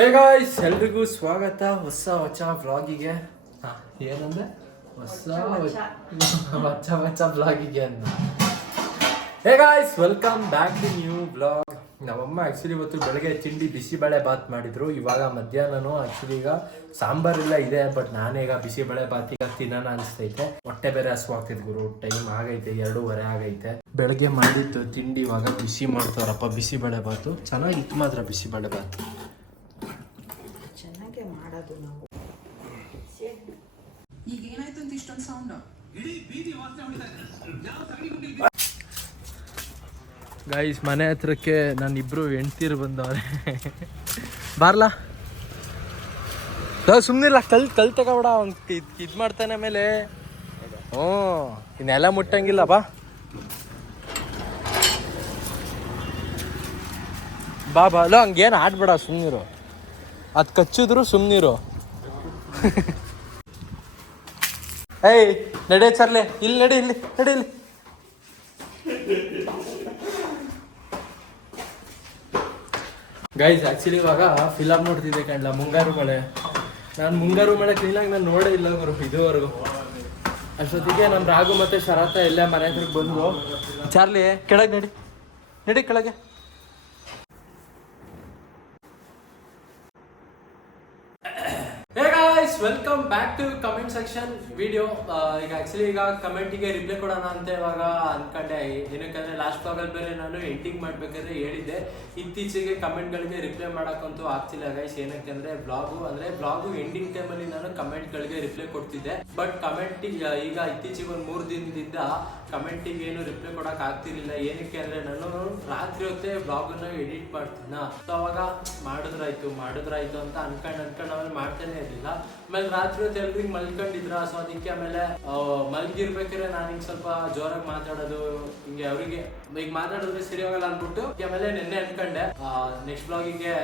Hey guys ಎಲ್ರಿಗೂ ಸ್ವಾಗತ. ಹೊಸ ಹೊಚ್ಚ ಬ್ಲಾಗಿಗೆ ಏನಂದ್ರೆ ಹೊಸ ಹೊಚ್ಚ ಹೊಚ್ಚ. ಬ್ಲಾಗಿಗೆ ಅಂತ hey guys welcome back to new blog ನಮ್ಮಮ್ಮ ಆ್ಯಕ್ಚುಲಿ ಇವತ್ತು ಬೆಳಗ್ಗೆ ತಿಂಡಿ ಬಿಸಿಬೇಳೆ ಬಾತ್ ಮಾಡಿದ್ರು. ಇವಾಗ ಮಧ್ಯಾಹ್ನನೂ ಆ್ಯಕ್ಚುಲಿ ಈಗ ಸಾಂಬಾರೆಲ್ಲ ಇದೆ ಬಟ್ ನಾನೀಗ ಬಿಸಿಬೇಳೆ ಬಾತ್ ಈಗ ತಿನ್ನೋಣ ಅನಿಸ್ತೈತೆ. ಹೊಟ್ಟೆ ಬೇರೆ ಹಸುವಾಗ್ತಿದ್ ಗುರು. ಟೈಮ್ ಆಗೈತೆ ಎರಡೂವರೆ ಆಗೈತೆ. ಬೆಳಗ್ಗೆ ಮಾಡಿದ್ದು ತಿಂಡಿ ಇವಾಗ ಬಿಸಿ ಮಾಡ್ತಾರಪ್ಪ ಬಿಸಿಬೇಳೆ ಬಾತು. ಚೆನ್ನಾಗಿತ್ತು ಮಾತ್ರ ಬಿಸಿಬೇಳೆ ಬಾತ್ ಚೆನ್ನಾಗೆ ಮಾಡೋದು ನಾವು ಈಗ ಏನಾಯ್ತು ಅಂತ ಇಷ್ಟೊಂದು ಸೌಂಡ್ ಗೈಸ್ ಮನೆ ಹತ್ರಕ್ಕೆ ನಾನಿಬ್ರು ಹೆಣ್ತೀರು ಬಂದವ್ರೆ. ಬಾರ್ಲಾ? ಸುಮ್ಮನಿಲ್ಲ ಕಲ್ ಕಲ್ ತಗೋಬೇಡ, ಅವ್ನು ಇದ್ ಮಾಡ್ತಾನೆ ಆಮೇಲೆ. ಹ್ಞೂ, ಇನ್ನೆಲ್ಲ ಮುಟ್ಟಂಗಿಲ್ಲ, ಬಾ. ಬಾ ಬಾ. ಅಲ್ಲ ಹಂಗೇನು ಆಡ್ಬೇಡ ಸುಮ್ಮನಿರು ಅದು ಕಚ್ಚಿದ್ರು ಸುಮ್ಮನಿರು ಏಯ್ ನಡೆ ಚರ್ಲೆ. ಇಲ್ಲಿ ನಡೆ ಇಲ್ಲಿ ನಡೆ ಇಲ್ಲಿ. ಗೈಸ್ ಆಕ್ಚುಲಿ ಇವಾಗ ಫಿಲಮ್ ನೋಡ್ತಿದ್ದೆ ಕಣ್ಲ ಮುಂಗಾರು ಮಳೆ. ನಾನು ಮುಂಗಾರು ಮಳೆ ಕ್ಲೀನಾಗಿ ನಾನು ನೋಡೇ ಇಲ್ಲ ಗುರು ಇದುವರೆಗೂ. ಅಷ್ಟೊತ್ತಿಗೆ ನಮ್ಮ ರಾಘು ಮತ್ತೆ ಶರತ ಎಲ್ಲ ಮನೆ ಹತ್ರಕ್ಕೆ ಬಂದು ಚಾರ್ಲಿ ಕೆಳಗೆ ನಡಿ. ನಡಿ ಕೆಳಗೆ. Hey guys welcome back to comment section video ಈಗ ಆಕ್ಚುಲಿ ಈಗ ಕಮೆಂಟಿಗೆ ರಿಪ್ಲೈ ಕೊಡೋಣ ಅಂತ ಇವಾಗ ಅನ್ಕೊಂಡೆ. ಏನಕ್ಕಂದ್ರೆ ಲಾಸ್ಟ್ ಬ್ಲಾಗಲ್ಲಿ ಬೇರೆ ನಾನು ಎಂಡಿಂಗ್ ಮಾಡ್ಬೇಕಾದ್ರೆ ಹೇಳಿದ್ದೆ. ಇತ್ತೀಚೆಗೆ ಕಮೆಂಟ್ಗಳಿಗೆ ರಿಪ್ಲೈ ಮಾಡೋಕ್ಕಂತೂ ಆಗ್ತಿಲ್ಲ ಗೈಸ್ ಏನಕ್ಕೆಂದ್ರೆ ಬ್ಲಾಗು ಅಂದರೆ ಬ್ಲಾಗು ಎಂಡಿಂಗ್ ಟೈಮಲ್ಲಿ ನಾನು ಕಮೆಂಟ್ಗಳಿಗೆ ರಿಪ್ಲೈ ಕೊಡ್ತಿದ್ದೆ. ಬಟ್ ಕಮೆಂಟಿಗೆ ಈಗ ಇತ್ತೀಚೆಗೆ ಒಂದು ಮೂರು ದಿನದಿಂದ ಕಮೆಂಟಿಗೆ ಏನು ರಿಪ್ಲೈ ಕೊಡೋಕೆ ಆಗ್ತಿರ್ಲಿಲ್ಲ. ಏನಕ್ಕೆ ಅಂದ್ರೆ ನಾನು ರಾತ್ರಿ ಹೊತ್ತೇ ಬ್ಲಾಗನ್ನ ಎಡಿಟ್ ಮಾಡ್ತಿದ್ನ. ಸೊ ಅವಾಗ ಮಾಡಿದ್ರಾಯ್ತು ಮಾಡಿದ್ರಾಯ್ತು ಅಂತ ಅನ್ಕೊಂಡು ಅನ್ಕೊಂಡು ಆಮೇಲೆ ಮಾಡ್ತಾನೆ ಇರಲಿಲ್ಲ. ಆಮೇಲೆ ರಾತ್ರಿ ಹೊತ್ತು ಎಲ್ರಿಗೆ ಮಲ್ಕೊಂಡಿದ್ರ? ಸೊ ಅದಕ್ಕೆ ಆಮೇಲೆ ಮಲ್ಗಿರ್ಬೇಕಾದ್ರೆ ನಾನು ಹಿಂಗೆ ಸ್ವಲ್ಪ ಜೋರಾಗಿ ಮಾತಾಡೋದು, ಹಿಂಗೆ ಅವರಿಗೆ ಈಗ ಮಾತಾಡಿದ್ರೆ ಸರಿ ಹೋಗಲ್ಲ ಅನ್ಬಿಟ್ಟು ಆಮೇಲೆ ನಿನ್ನೆ ಅನ್ಕೊಂಡೆ. ನೆಕ್ಸ್ಟ್ ಬ್ಲಾಗಿಗೆ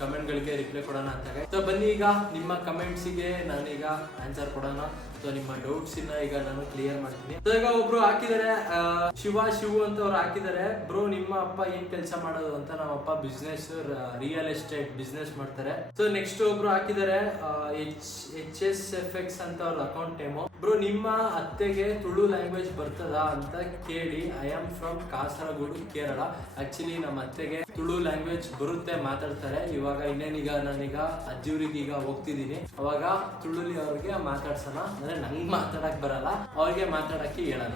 ಕಮೆಂಟ್ಗಳಿಗೆ ರಿಪ್ಲೈ ಕೊಡೋಣ ಅಂತ ಸೊ ಬನ್ನಿ ಈಗ ನಿಮ್ಮ ಕಮೆಂಟ್ಸಿಗೆ ನಾನೀಗ ಆನ್ಸರ್ ಕೊಡೋಣ. ಸೊ ನಿಮ್ಮ ಡೌಟ್ಸ್ ಇನ್ನ ಈಗ ನಾನು ಕ್ಲಿಯರ್ ಮಾಡ್ತೀನಿ. ಸೊ ಈಗ ಒಬ್ರು ಹಾಕಿದ್ದಾರೆ ಶಿವ, ಶಿವು ಅಂತ ಅವ್ರು ಹಾಕಿದ್ದಾರೆ. ಬ್ರೋ ನಿಮ್ಮ ಅಪ್ಪ ಏನ್ ಕೆಲಸ ಮಾಡೋದು ಅಂತ ನಮ್ಮ ಅಪ್ಪ ಬಿಸ್ನೆಸ್ ರಿಯಲ್ ಎಸ್ಟೇಟ್ ಬಿಸ್ನೆಸ್ ಮಾಡ್ತಾರೆ. ಸೊ ನೆಕ್ಸ್ಟ್ ಒಬ್ರು ಹಾಕಿದ್ದಾರೆ H H S F X ಅಂತ ಅವ್ರ ಅಕೌಂಟ್ ನೇಮು ಬ್ರೋ, ನಿಮ್ಮ ಅತ್ತೆಗೆ ತುಳು ಲ್ಯಾಂಗ್ವೇಜ್ ಬರ್ತದಾ ಅಂತ ಕೇಳಿ I am from Kasaragod Kerala actually ನಮ್ಮ ಅತ್ತೆಗೆ ತುಳು ಲ್ಯಾಂಗ್ವೇಜ್ ಬರುತ್ತೆ ಮಾತಾಡ್ತಾರೆ. ಇವಾಗ ಇನ್ನೇನೀಗ ನಾನೀಗ ಅಜ್ಜಿವ್ರಿಗೆ ಈಗ ಹೋಗ್ತಿದ್ದೀನಿ ಅವಾಗ ತುಳುಲಿ ಅವ್ರಿಗೆ ಮಾತಾಡ್ಸೋಣ. ಅಂದ್ರೆ ನಂಗೆ ಮಾತಾಡಕ್ ಬರಲ್ಲ, ಅವ್ರಿಗೆ ಮಾತಾಡಕ್ಕೆ ಹೇಳೋಣ.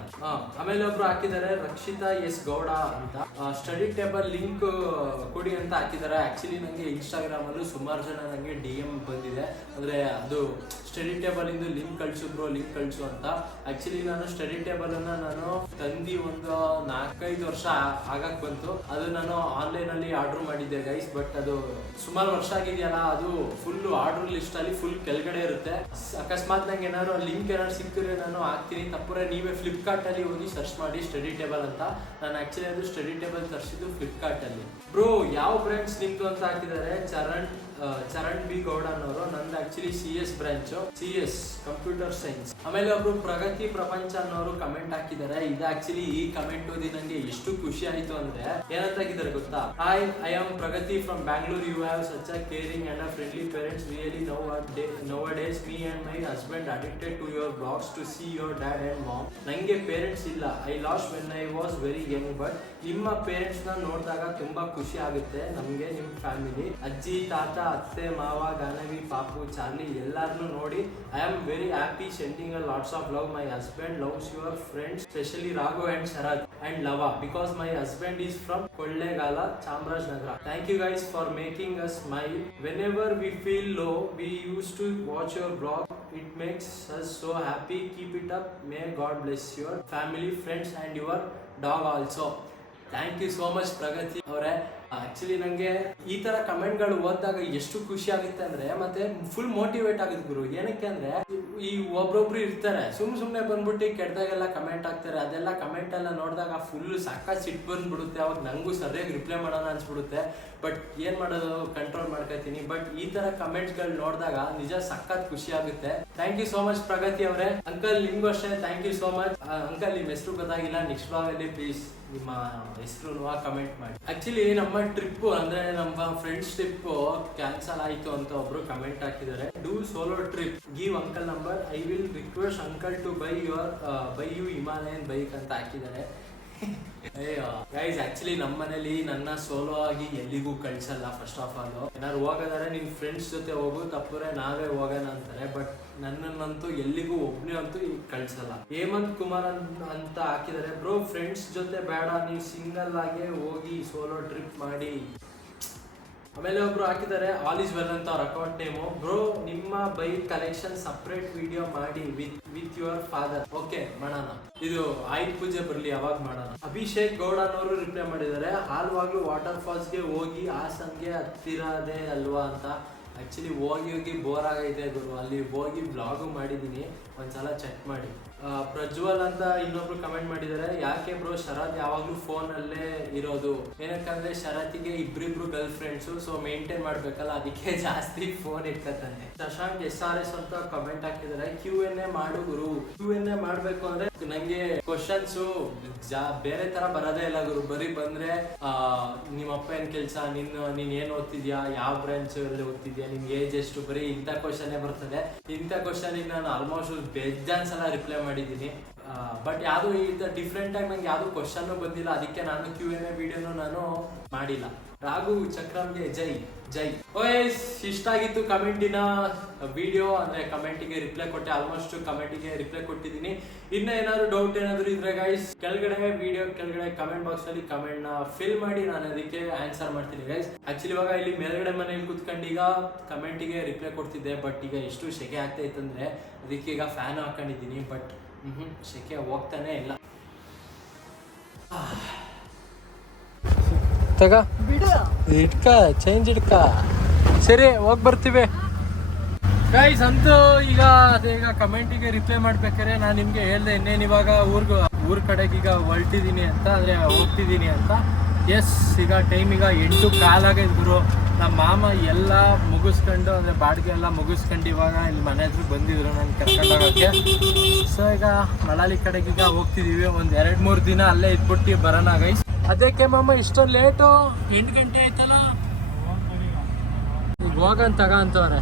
ಆಮೇಲೆ ಒಬ್ರು ಹಾಕಿದ್ದಾರೆ ರಕ್ಷಿತಾ ಎಸ್ ಗೌಡ ಅಂತ. ಸ್ಟಡಿ ಟೇಬಲ್ ಲಿಂಕ್ ಕೊಡಿ ಅಂತ ಹಾಕಿದ್ದಾರೆ. ಆಕ್ಚುಲಿ ನಂಗೆ ಇನ್ಸ್ಟಾಗ್ರಾಮ್ ಅಲ್ಲೂ ಸುಮಾರು ಜನ ನಂಗೆ ಡಿ ಎಂ ಬಂದಿದೆ. ಅಂದ್ರೆ ಅದು ಸ್ಟಡಿ ಟೇಬಲ್ ಇಂದ ಲಿಂಕ್ ಕಳ್ಸು ಬ್ರೋ ಲಿಂಕ್ ಕಳ್ಸು ಅಂತ. ಆಕ್ಚುಲಿ ನಾನು ಸ್ಟಡಿ ಟೇಬಲ್ ಅನ್ನ ನಾನು ತಂದಿ ಒಂದು ನಾಲ್ಕೈದು ವರ್ಷ ಆಗಕ್ ಬಂತು. ಅದು ನಾನು ಆನ್ಲೈನ್ ಅಲ್ಲಿ ಆರ್ಡರ್ ಮಾಡಿದ್ದೆ ಗೈಸ್ ಬಟ್ ಅದು ಸುಮಾರು ವರ್ಷ ಆಗಿದೆಯಲ್ಲ, ಅದು ಫುಲ್ ಆರ್ಡರ್ ಲಿಸ್ಟ್ ಅಲ್ಲಿ ಫುಲ್ ಕೆಳಗಡೆ ಇರುತ್ತೆ. ಅಕಸ್ಮಾತ್ ನಂಗೆ ಏನಾದ್ರು ಲಿಂಕ್ ಏನಾದ್ರು ಸಿಕ್ಕಿದ್ರೆ ನಾನು ಹಾಕ್ತೀನಿ. ತಪ್ಪರೆ ನೀವೇ ಫ್ಲಿಪ್ಕಾರ್ಟ್ ಅಲ್ಲಿ ಹೋಗಿ ಸರ್ಚ್ ಮಾಡಿ ಸ್ಟಡಿ ಟೇಬಲ್ ಅಂತ. ನಾನು ಆಕ್ಚುಲಿ ಅದು ಸ್ಟಡಿ ಟೇಬಲ್ ತರಿಸಿದ್ದು ಫ್ಲಿಪ್ಕಾರ್ಟ್ ಅಲ್ಲಿ. ಬ್ರೋ ಯಾವ ಬ್ರ್ಯಾಂಡ್ಸ್ ನಿಂತು ಅಂತ ಹಾಕಿದ್ದಾರೆ? ಚರಣ್ ಚರಣ್ ಬಿ ಗೌಡ ಅನ್ನೋರು ನಂದು actually C S branch C S computer science ಆಮೇಲೆ ಒಬ್ರು ಪ್ರಗತಿ ಪ್ರಪಂಚ ಅನ್ನೋರು ಕಮೆಂಟ್ ಹಾಕಿದ್ದಾರೆ. ಇದು ಆಕ್ಚುಲಿ ಈ ಕಮೆಂಟ್ ಓದಿ ನಂಗೆ ಎಷ್ಟು ಖುಷಿ ಆಯ್ತು ಅಂದ್ರೆ ಏನಂತ ಹಾಕಿದ್ದಾರೆ ಗೊತ್ತಾ? Hi I am Pragati from Bangalore you have such a caring and friendly parents really no nowadays me and my husband addicted to your blogs to see your dad and mom ನಂಗೆ parents ಇಲ್ಲ. I lost when I was very young but ನಿಮ್ಮ ಪೇರೆಂಟ್ಸ್ನ ನೋಡಿದಾಗ ತುಂಬಾ ಖುಷಿ ಆಗುತ್ತೆ. ನಮ್ಗೆ ನಿಮ್ ಫ್ಯಾಮಿಲಿ ಅಜ್ಜಿ, ತಾತ ಅತ್ತೆ, ಮಾವ ಗಾನವಿ ಪಾಪು ಚಾರ್ಲಿ ಎಲ್ಲಾರನ್ನು ನೋಡಿ I am very happy sending a lots of love my husband loves your friends specially Raghu and Sharath and Lava because my husband is from Kollegal Chamarajanagar thank you guys for making a smile whenever we feel low we use to watch your blog it makes us so happy keep it up may God bless your family friends and your dog also thank you so much Pragati ಅವರೇ. Actually ನನಗೆ ಈ ತರ ಕಮೆಂಟ್ಗಳು ಓದಿದಾಗ ಎಷ್ಟು ಖುಷಿ ಆಗುತ್ತೆ ಅಂದ್ರೆ, ಮತ್ತೆ ಫುಲ್ ಮೋಟಿವೇಟ್ ಆಗುತ್ತೆ ಗುರು. ಏನಕ್ಕೆ ಅಂದ್ರೆ, ಈ ಒಬ್ರೊಬ್ರು ಇರ್ತಾರೆ. ಸುಮ್ ಸುಮ್ಮನೆ ಬಂದ್ಬಿಟ್ಟು ಕೆಟ್ಟದಾಗೆಲ್ಲ ಕಮೆಂಟ್ ಹಾಕ್ತಾರೆ. ಅದೆಲ್ಲ ಕಮೆಂಟ್ ಎಲ್ಲ ನೋಡಿದಾಗ ಫುಲ್ ಸಾಕ ಸಿಟ್ಟು ಬಂದ್ಬಿಡುತ್ತೆ. ಅವಾಗ ನಂಗೂ ಸರಿಯಾಗಿ ರಿಪ್ಲೈ ಮಾಡೋಣ ಅನ್ಸ್ಬಿಡುತ್ತೆ. ಬಟ್ ಏನ್ ಮಾಡೋದು ಕಂಟ್ರೋಲ್ ಮಾಡ್ಕೊತೀನಿ. ಬಟ್ ಈ ತರ ಕಮೆಂಟ್ಸ್ಗಳು ನೋಡಿದಾಗ ನಿಜ ಸಖತ್ ಖುಷಿ ಆಗುತ್ತೆ. Thank you so much Pragati ಅವರೇ. ಅಂಕಲ್ ನಿಮ್ಗೂ ಅಷ್ಟೇ. Thank you so much uncle ನಿಮ್ಮ ಹೆಸರು ಗೊತ್ತಾಗಿಲ್ಲ. ನೆಕ್ಸ್ಟ್ ಬ್ಲಾಗ್ ಅಲ್ಲಿ ಪ್ಲೀಸ್ ನಿಮ್ಮ ಹೆಸರು ಕಮೆಂಟ್ ಮಾಡಿ. ಆಕ್ಚುಲಿ ನಮ್ಮ ಟ್ರಿಪ್ ಅಂದ್ರೆ ನಮ್ಮ ಫ್ರೆಂಡ್ಸ್ ಟ್ರಿಪ್ ಕ್ಯಾನ್ಸಲ್ ಆಯ್ತು ಅಂತ ಒಬ್ರು ಕಮೆಂಟ್ ಹಾಕಿದ್ದಾರೆ. Do solo trip give uncle number I will request uncle to buy your buy you Himalayan bike ಅಂತ ಹಾಕಿದ್ದಾರೆ. ಗೈಸ್ ಆಕ್ಚುಲಿ ನಮ್ಮ ಮನೇಲಿ ನನ್ನ ಸೋಲೋ ಆಗಿ ಎಲ್ಲಿಗೂ ಕಳ್ಸಲ್ಲ ಫಸ್ಟ್ ಆಫ್ ಆಲ್ ಏನಾದ್ರು ಹೋಗೋದಾರೆ ನಿನ್ ಫ್ರೆಂಡ್ಸ್ ಜೊತೆ ಹೋಗು ತಪ್ಪರೆ ನಾವೇ ಹೋಗೋಣ ಅಂತಾರೆ. ಬಟ್ ನನ್ನನ್ನಂತೂ ಎಲ್ಲಿಗೂ ಒಬ್ನೇ ಅಂತೂ ಈಗ ಕಳ್ಸಲ್ಲ. ಹೇಮಂತ್ ಕುಮಾರ್ ಅಂತ ಹಾಕಿದ್ದಾರೆ. ಬ್ರೋ ಫ್ರೆಂಡ್ಸ್ ಜೊತೆ ಬೇಡ, ನೀವು ಸಿಂಗಲ್ ಆಗೇ ಹೋಗಿ ಸೋಲೋ ಟ್ರಿಪ್ ಮಾಡಿ. ಆಮೇಲೆ ಒಬ್ರು ಹಾಕಿದ್ದಾರೆ ಆಲ್ ಇಸ್ ವೆಲ್ ಅಂತ ಅವ್ರ ಅಕೌಂಟ್ ನೇಮು ಬ್ರೋ ನಿಮ್ಮ ಬೈಕ್ ಕಲೆಕ್ಷನ್ ಸಪ್ರೇಟ್ ವಿಡಿಯೋ ಮಾಡಿ with with your father okay ಮಾಡೋಣ. ಇದು ಆಯುಧ ಪೂಜೆ ಬರಲಿ, ಅವಾಗ ಮಾಡೋಣ. ಅಭಿಷೇಕ್ ಗೌಡ ಅನ್ನೋರು ರಿಪ್ಲೈ ಮಾಡಿದ್ದಾರೆ, ಹಾಲ್ವಾಗ್ಲೂ ವಾಟರ್ ಫಾಲ್ಸ್ಗೆ ಹೋಗಿ ಹಾಸನ್ಗೆ ಹತ್ತಿರದೇ ಅಲ್ವಾ ಅಂತ. ಆಕ್ಚುಲಿ ಹೋಗಿ ಹೋಗಿ ಬೋರ್ ಆಗೈತೆ ಗುರು. ಅಲ್ಲಿ ಹೋಗಿ ಬ್ಲಾಗು ಮಾಡಿದ್ದೀನಿ. ಒಂದ್ಸಲ ಚೆಕ್ ಮಾಡಿ. ಪ್ರಜ್ವಲ್ ಅಂತ ಇನ್ನೊಬ್ರು ಕಮೆಂಟ್ ಮಾಡಿದ್ದಾರೆ ಯಾಕೆ ಬ್ರೋ ಶರತ್ ಯಾವಾಗ್ಲೂ ಫೋನ್ ಅಲ್ಲೇ ಇರೋದು? ಏನಕ್ಕಂದ್ರೆ ಶರತ್ಗೆ ಇಬ್ರಿಬ್ರು ಗರ್ಲ್ ಫ್ರೆಂಡ್ಸು ಸೊ ಮೇಂಟೈನ್ ಮಾಡ್ಬೇಕಲ್ಲ, ಅದಕ್ಕೆ ಜಾಸ್ತಿ ಫೋನ್ ಇಟ್ಕತಾನೆ. ಶಶಾಂಕ್ ಎಸ್ ಆರ್ ಎಸ್ ಅಂತ ಕಮೆಂಟ್ ಹಾಕಿದ್ದಾರೆ ಕ್ಯೂ ಎನ್ ಎ ಮಾಡು ಗುರು. ಕ್ಯೂ ಎನ್ ಎ ಮಾಡ್ಬೇಕು ಅಂದ್ರೆ ನಂಗೆ ಕ್ವಶನ್ಸ್ ಬೇರೆ ತರ ಬರೋದೇ ಇಲ್ಲ ಗುರು. ಬರೀ ಬಂದ್ರೆ ನಿಮ್ಮ ಅಪ್ಪ ಏನ್ ಕೆಲ್ಸ? ನಿನ್ ನೀನ್ ಏನ್ ಓದ್ತಿದ್ಯಾ? ಯಾವ ಬ್ರಾಂಚ್ ಅಲ್ಲಿ ಓದ್ತಿದ್ಯಾ? ನಿನ್ ಏಜ್ ಎಷ್ಟು? ಬರೀ ಇಂಥ ಕ್ವಶನ್ ಬರ್ತದೆ. ಇಂಥ ಕ್ವಶನ್ ನಾನು ಆಲ್ಮೋಸ್ಟ್ ಬೇಜಾನ್ ಸಲ ರಿಪ್ಲೈ ಮಾಡಿದ್ದೀನಿ. ಬಟ್ ಯಾವುದು ಈ ಡಿಫ್ರೆಂಟ್ ಆಗಿ ನಂಗೆ ಯಾವುದು ಕ್ವಶನ್ ಬಂದಿಲ್ಲ. ಅದಕ್ಕೆ ನಾನು ಕ್ಯೂ ಎನ್ ಎ ವಿಡಿಯೋನು ನಾನು ಮಾಡಿಲ್ಲ. ರಾಘು ಚಕ್ರಮ್ಗೆ ಜೈ ಜೈ. ಓಯಸ್ ಇಷ್ಟ ಆಗಿತ್ತು ಕಮೆಂಟಿನ ವಿಡಿಯೋ ಅಂದ್ರೆ ಕಮೆಂಟಿಗೆ ರಿಪ್ಲೈ ಕೊಟ್ಟೆ. ಆಲ್ಮೋಸ್ಟ್ ಕಮೆಂಟಿಗೆ ರಿಪ್ಲೈ ಕೊಟ್ಟಿದ್ದೀನಿ. ಇನ್ನ ಏನಾದ್ರು ಡೌಟ್ ಏನಾದ್ರು ಇದ್ರೆ ಗೈಸ್ ಕೆಳಗಡೆ ವಿಡಿಯೋ ಕೆಳಗಡೆ ಕಮೆಂಟ್ ಬಾಕ್ಸ್ ಅಲ್ಲಿ ಕಮೆಂಟ್ನ ಫಿಲ್ ಮಾಡಿ. ನಾನು ಅದಕ್ಕೆ ಆನ್ಸರ್ ಮಾಡ್ತೀನಿ ಗೈಸ್ ಆಕ್ಚುಲಿ ಇವಾಗ ಇಲ್ಲಿ ಮೇಲ್ಗಡೆ ಮನೇಲಿ ಕುತ್ಕೊಂಡು ಈಗ ಕಮೆಂಟಿಗೆ ರಿಪ್ಲೈ ಕೊಡ್ತಿದ್ದೆ. ಬಟ್ ಈಗ ಎಷ್ಟು ಸೆಕೆ ಆಗ್ತಾ ಇತ್ತಂದ್ರೆ, ಅದಕ್ಕೆ ಈಗ ಫ್ಯಾನ್ ಹಾಕೊಂಡಿದ್ದೀನಿ. ಬಟ್ ಹ್ಮ್ ಸೆಕೆ ಹೋಗ್ತಾನೆ ಇಲ್ಲ. ತಗ. ಇಟ್ಕ ಚೇಂಜ್ ಇಟ್ಕ. ಸರಿ ಹೋಗ್ ಬರ್ತೀವಿ. ಗೈಸ್ ಅಂತೂ ಈಗ ಅದೇ ಈಗ ಕಮೆಂಟಿಗೆ ರಿಪ್ಲೈ ಮಾಡ್ಬೇಕಾದ್ರೆ ನಾನು ನಿಮ್ಗೆ ಹೇಳ್ದೆ ಇನ್ನೇನು ಇವಾಗ ಊರ್ಗ ಊರ್ ಕಡೆಗೆ ಈಗ ಹೊರಟಿದ್ದೀನಿ ಅಂತ ಅಂದರೆ ಹೋಗ್ತಿದ್ದೀನಿ ಅಂತ. ಎಸ್ ಈಗ ಟೈಮ್ ಈಗ ಎಂಟು ಕಾಲಾಗೈತೆ ಗುರು. ನಮ್ಮ ಮಾಮ ಎಲ್ಲ ಮುಗಿಸ್ಕೊಂಡು, ಅಂದ್ರೆ ಬಾಡಿಗೆ ಎಲ್ಲ ಮುಗಿಸ್ಕೊಂಡು ಇವಾಗ ಇಲ್ಲಿ ಮನೆ ಹತ್ರ ಬಂದಿದ್ರು ನಾನು ಕರ್ಕೊಂಡೋಗೋಕ್ಕೆ. ಸೊ ಈಗ ಮಳಾಲಿ ಕಡೆಗೆ ಈಗ ಹೋಗ್ತಿದೀವಿ. ಒಂದ್ ಮೂರು ಮೂರ್ ದಿನ ಅಲ್ಲೇ ಇದ್ಬಿಟ್ಟು ಬರೋಣ ಗೈಸ್ ಅದಕ್ಕೆ ಮಾಮ ಇಷ್ಟೊಂದು ಲೇಟು ಎಂಟು ಗಂಟೆ ಆಯ್ತಲ್ಲ? ಈಗ ಹೋಗಂತ ತಗ ಅಂತವ್ರೆ.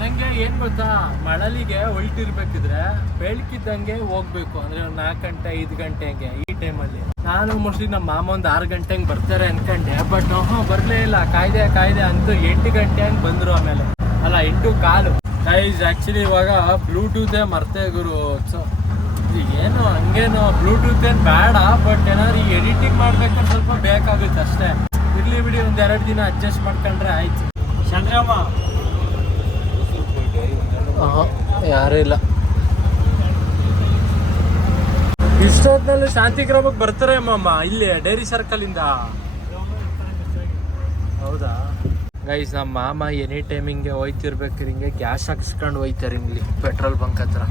ನಂಗೆ ಏನ್ ಗೊತ್ತಾ, ಮಳಲಿಗೆ ಹೊಲ್ಟಿರ್ಬೇಕಿದ್ರೆ ಬೆಳಕಿದ್ದಂಗೆ ಹೋಗ್ಬೇಕು. ಅಂದ್ರೆ ಒಂದ್ ನಾಲ್ಕು ಗಂಟೆ, ಐದು ಗಂಟೆಗೆ ಈ ಟೈಮಲ್ಲಿ ನಾನು ಮೋಸ್ಟ್ಲಿ ನಮ್ಮ ಮಾಮ ಒಂದ್ ಆರು ಗಂಟೆ ಹಂಗೆ ಬರ್ತಾರೆ ಅನ್ಕಂಡೆ ಬಟ್ ಹ್ಞೂ ಬರ್ಲೇ ಇಲ್ಲ. ಕಾಯ್ದೆ ಕಾಯ್ದೆ ಅಂತೂ ಎಂಟು ಗಂಟೆ ಹಂಗೆ ಬಂದ್ರು ಆಮೇಲೆ. ಅಲ್ಲ, ಎಂಟು ಕಾಲು. ಗೈಸ್ ಆ್ಯಕ್ಚುಲಿ ಇವಾಗ ಬ್ಲೂಟೂತೇ ಮರ್ತೆ ಗುರು. ಸೊ ಏನು, ಹಂಗೇನು ಬ್ಲೂಟೂತ್ ಏನು ಬೇಡ ಬಟ್ ಏನಾದ್ರು ಈ ಎಡಿಟಿಂಗ್ ಮಾಡ್ಬೇಕಂದ್ರೆ ಸ್ವಲ್ಪ ಬೇಕಾಗುತ್ತೆ ಅಷ್ಟೇ. ಇರ್ಲಿ ಬಿಡಿ, ಒಂದು ಎರಡು ದಿನ ಅಡ್ಜಸ್ಟ್ ಮಾಡ್ಕೊಂಡ್ರೆ ಆಯ್ತು. ಚಂದ್ರಮ್ಮ ಯಾರೂ ಇಲ್ಲ. ಇಷ್ಟೊತ್ತಿನಲ್ಲಿ ಶಾಂತಿ ಗ್ರಾಮಕ್ಕೆ ಬರ್ತಾರೆ ಮಾಮ, ಇಲ್ಲಿ ಡೈರಿ ಸರ್ಕಲ್ ಇಂದ. ಹೌದಾ? ಗೈಸ್ ನಮ್ಮ ಮಾಮ ಎನಿ ಟೈಮಿಂಗ್ ಹೋಯ್ತಿರ್ಬೇಕು, ಹಿಂಗೆ ಗ್ಯಾಸ್ ಹಾಕ್ಸ್ಕೊಂಡು ಹೋಯ್ತಾರೆ ಇಲ್ಲಿ ಪೆಟ್ರೋಲ್ ಬಂಕ್ ಹತ್ರ.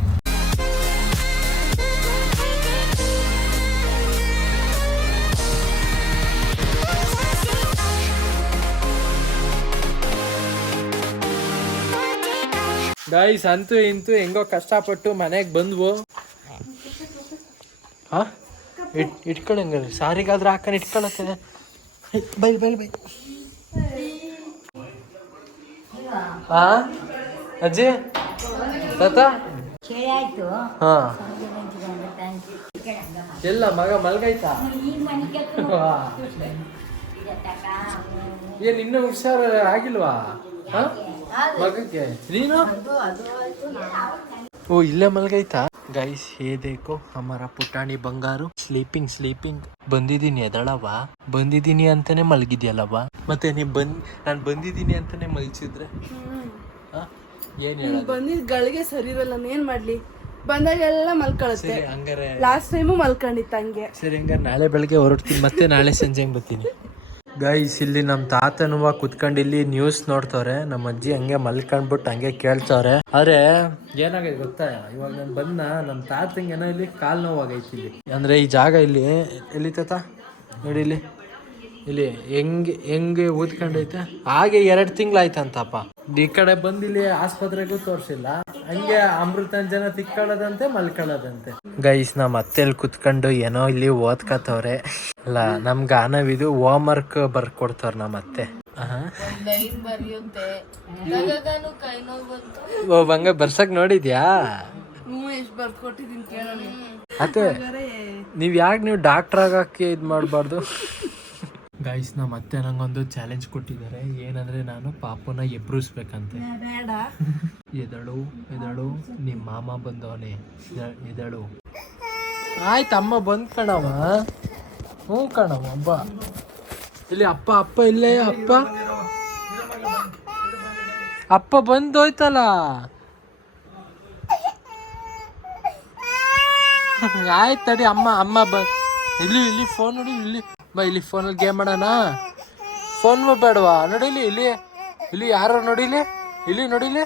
ಗೈಸ್ ಅಂತೂ ಇಂತೂ ಹೆಂಗೋ ಕಷ್ಟಪಟ್ಟು ಮನೆಗೆ ಬಂದ್ವು. ಹಾ? ಇಟ್ ಇಟ್ಕೊಳಂಗ ಸಾರಿಗಾದ್ರೆ ಹಾಕೊಂಡು ಇಟ್ಕೊಳತ್ತೆ. Bye bye bye. ಹಾ? ಅಜ್ಜಿ? ತಾತ? ಹಾ. ಎಲ್ಲ ಮಗ ಮಲ್ಗೈತಾ. ಏನ್, ಇನ್ನೂ ಹುಷಾರು ಆಗಿಲ್ವಾ ಮಗಕ್ಕೆ? ನೀನು? ಓ ಇಲ್ಲೇ ಮಲ್ಗೈತಾ? ಗೈಸ್ ಹೇದೇಕೋ ಅಮರ ಪುಟಾಣಿ ಬಂಗಾರು. ಸ್ಲೀಪಿಂಗ್ ಸ್ಲೀಪಿಂಗ್ ಬಂದಿದ್ದೀನಿ ಎದಳವ ಬಂದಿದ್ದೀನಿ ಅಂತಾನೆ ಮಲಗಿದ್ಯಲ್ಲವ ಮತ್ತೆ ನೀ ಬಂದ್ ನಾನು ಬಂದಿದ್ದೀನಿ ಅಂತಾನೆ ಮಲ್ಸಿದ್ರೆ ಆ? ಏನ್ ಬಂದಿದ್ ಗಳಿಗೆ ಸರಿ ಇರಲ್ಲ ಏನ್ ಮಾಡ್ಲಿ? ಬಂದಾಗೆಲ್ಲ ಮಲ್ಕೊಳತ್ತೆ. ಸರಿ ಹಂಗಾರೆ ಲಾಸ್ಟ್ ಟೈಮು ಮಲ್ಕೊಂಡಿತ್ತು ಹಂಗೆ. ಸರಿ ಹಂಗಾರೆ ನಾಳೆ ಬೆಳಗ್ಗೆ ಹೊರಡ್ತೀನಿ ಮತ್ತೆ ನಾಳೆ ಸಂಜೆ ಹಂಗೆ ಬರ್ತೀನಿ. ಗೈಸ್ ಇಲ್ಲಿ ನಮ್ಮ ತಾತನುವ ಕುತ್ಕೊಂಡು ಇಲ್ಲಿ ನ್ಯೂಸ್ ನೋಡ್ತವ್ರೆ. ನಮ್ಮ ಅಜ್ಜಿ ಹಂಗೆ ಮಲ್ಕೊಂಡ್ಬಿಟ್ಟು ಹಂಗೆ ಕೇಳ್ತವ್ರೆ. ಆದ್ರೆ ಏನಾಗೈತೆ ಗೊತ್ತಾ? ಇವಾಗ ನಾನು ಬಂದ ನಮ್ಮ ತಾತಂಗೇನೋ ಇಲ್ಲಿ ಕಾಲು ನೋವಾಗೈತಿ ಇಲ್ಲಿ. ಅಂದ್ರೆ ಈ ಜಾಗ ಇಲ್ಲಿ, ಎಲ್ಲಿ ತಾತ? ನೋಡಿ ಇಲ್ಲಿ. ಇಲ್ಲಿ ಹೆಂಗೆ ಹೆಂಗೆ ಊದ್ಕೊಂಡೈತೆ? ಹಾಗೆ ಎರಡು ತಿಂಗ್ಳಾಯ್ತಂತಪ್ಪ ಈ ಕಡೆ ಬಂದಿಲ್ಲಿ ಇಲ್ಲಿ ಆಸ್ಪತ್ರೆಗೂ ತೋರಿಸಿಲ್ಲ. ಹಂಗೆ ಅಮೃತಾಂಜನ ತಿಕ್ಕೊಳ್ಳೋದಂತೆ ಮಲ್ಕೊಳ್ಳೋದಂತೆ ಗೈಸ್ ನಮ್ಮ ಮತ್ತೆಲ್ಲಿ ಕುತ್ಕೊಂಡು ಏನೋ ಇಲ್ಲಿ ಓದ್ಕತವ್ರೆ ಅಲ್ಲ ನಮ್ಗೆ ಗಾನವಿದು ಹೋಮ್ ವರ್ಕ್ ಬರ್ಕೊಡ್ತಾರ ನಮ್ಮ ಅತ್ತೆ. ಲೈನ್ ಬರೆಯುತ್ತೆ. ನಗಗನು ಕೈ ಬಂತು. ಓ ಹಂಗ ಬರ್ಸಕ್ ನೋಡಿದ್ಯಾ? ಅತ್ತೆ ನೀವ್ ಯಾಕೆ ನೀವು ಡಾಕ್ಟರ್ ಆಗಕ್ಕೆ ಇದ್ ಮಾಡಬಾರ್ದು? ಗೈಸ್ ನಮ್ಮ ಮತ್ತೆ ನಂಗೊಂದು ಚಾಲೆಂಜ್ ಕೊಟ್ಟಿದ್ದಾರೆ. ಏನಂದ್ರೆ ನಾನು ಪಾಪನ ಎಬ್ರಿಸ್ಬೇಕಂತೆ. ಬೇಡ. ಎದಳು ಎದಳು ನಿಮ್ಮ ಮಾಮ ಬಂದವನೇ. ಎದಳು. ಆಯ್ತು ಅಮ್ಮ ಬಂದ್ ಕಣವ ಹ್ಞೂ ಕಣವ ಹಬ್ಬ ಇಲ್ಲಿ ಅಪ್ಪ ಅಪ್ಪ ಇಲ್ಲೇ ಅಪ್ಪ. ಅಪ್ಪ ಬಂದೋಯ್ತಲ್ಲ. ಆಯ್ತು ತಡಿ ಅಮ್ಮ ಅಮ್ಮ ಬ ಇಲ್ಲಿ ಇಲ್ಲಿ ಫೋನ್ ನೋಡಿ ಇಲ್ಲಿ. ಬಾ ಇಲ್ಲಿ ಫೋನಲ್ಲಿ ಗೇಮ್ ಮಾಡೋಣ ಫೋನ್ ಬೇಡವಾ? ನೋಡಿಲಿ ಇಲ್ಲಿ ಇಲ್ಲಿ ಯಾರು ನೋಡಿಲಿ? ಇಲ್ಲಿ ನೋಡಿಲಿ?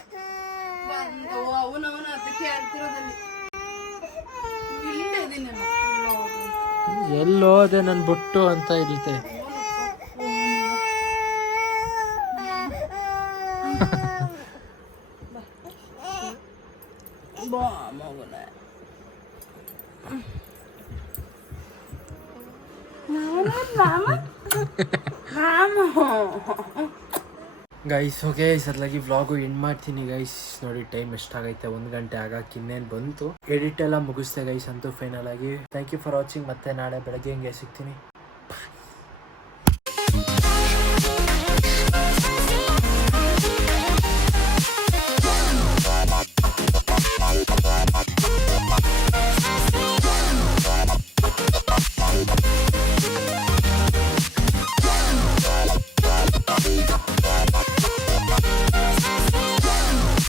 ಎಲ್ಲೋದೆ ನನ್ ಬುಟ್ಟು ಅಂತ ಇರುತ್ತೆ. ಬಾ ಮಗನ. ಗೈಸ್ ಓಕೆ ಸರ್ಲಾಗಿ ವ್ಲಾಗು ಎಂಡ್ ಮಾಡ್ತೀನಿ ಗೈಸ್ ನೋಡಿ ಟೈಮ್ ಎಷ್ಟಾಗೈತೆ? ಒಂದು ಗಂಟೆ ಆಗಕ್ಕೆ ಇನ್ನೇನು ಬಂತು. ಎಡಿಟ್ ಎಲ್ಲ ಮುಗಿಸ್ತೆ ಗೈಸ್ ಅಂತೂ ಫೈನಲ್ ಆಗಿ. ಥ್ಯಾಂಕ್ ಯು ಫಾರ್ ವಾಚಿಂಗ್ ಮತ್ತೆ ನಾಳೆ ಬೆಳಗ್ಗೆ ಹಿಂಗೆ ಸಿಗ್ತೀನಿ.